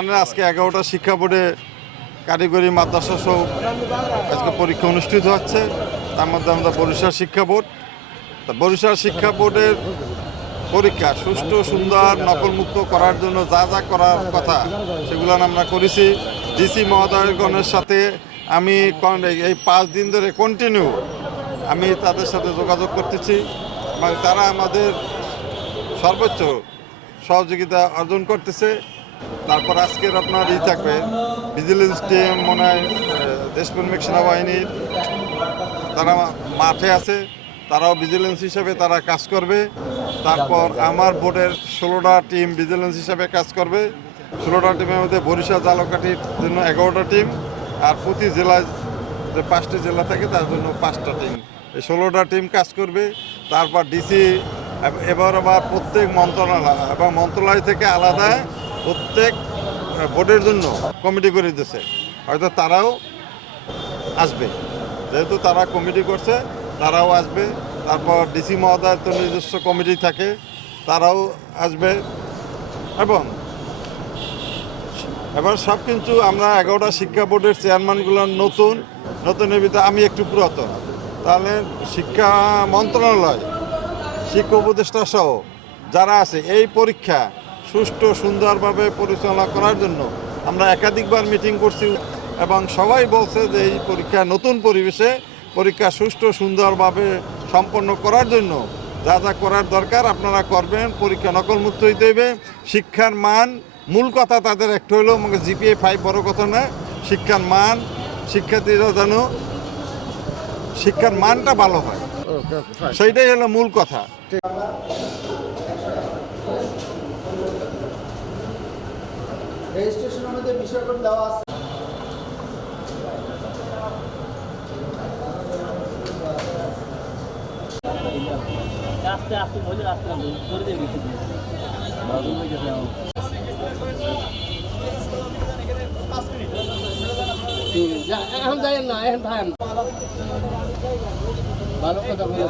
আজকে এগারোটা শিক্ষা বোর্ডে কারিগরি মাদ্রাসা সহ আজকে পরীক্ষা অনুষ্ঠিত হচ্ছে। তার মধ্যে আমাদের বরিশাল শিক্ষা বোর্ড। তা বরিশাল শিক্ষা বোর্ডের পরীক্ষা সুষ্ঠু, সুন্দর, নকলমুক্ত করার জন্য যা যা করার কথা সেগুলো আমরা করেছি। ডিসি মহোদয়গণের সাথে আমি এই পাঁচ দিন ধরে কন্টিনিউ আমি তাদের সাথে যোগাযোগ করতেছি এবং তারা আমাদের সর্বোচ্চ সহযোগিতা অর্জন করতেছে। তারপর আজকের আপনার ই থাকবে। ভিজিলেন্স টিম মনে হয় দেশপ্রেমিক সেনাবাহিনীর তারা মাঠে আছে, তারাও ভিজিলেন্স হিসেবে তারা কাজ করবে। তারপর আমার বোর্ডের ষোলোটা টিম ভিজিলেন্স হিসেবে কাজ করবে। ষোলোটা টিমের মধ্যে বরিশাল, জালকাঠির জন্য এগারোটা টিম আর প্রতি জেলায় যে পাঁচটি জেলা থাকে, তার জন্য পাঁচটা টিম এই ষোলোটা টিম কাজ করবে। তারপর ডিসি এবার আবার প্রত্যেক মন্ত্রণালয় এবং মন্ত্রণালয় থেকে আলাদা প্রত্যেক বোর্ডের জন্য কমিটি করে দিতেছে। হয়তো তারাও আসবে। যেহেতু তারা কমিটি করছে, তারাও আসবে। তারপর ডিসি মহোদয়ের তো নিজস্ব কমিটি থাকে, তারাও আসবে। এবং এবার সব কিছু আমরা এগারোটা শিক্ষা বোর্ডের চেয়ারম্যানগুলো নতুন, নতুনের ভিতরে আমি একটু পুরাতন। তাহলে শিক্ষা মন্ত্রণালয়, শিক্ষা উপদেষ্টা সহ যারা আছে, এই পরীক্ষা সুষ্ঠু সুন্দরভাবে পরিচালনা করার জন্য আমরা একাধিকবার মিটিং করছি এবং সবাই বলছে যে এই পরীক্ষা নতুন পরিবেশে পরীক্ষা সুষ্ঠু সুন্দরভাবে সম্পন্ন করার জন্য যা যা করার দরকার আপনারা করবেন পরীক্ষা নকলমুক্ত হইতে হবে শিক্ষার মান মূল কথা তাদের একটা হলো আমাকে জিপিএ ফাইভ বড় কথা না শিক্ষার মান শিক্ষার্থীরা যেন শিক্ষার মানটা ভালো হয়। সেইটাই হলো মূল কথা। রেজিস্ট্রেশনের মধ্যে বিষয় কোড দেওয়া আছে। আস্তে আস্তে বলে আস্তে আস্তে করে দেবে কিছু বাবু হয়ে গেছে এখন যাই না এখন থাকেন ভালো কথা বলে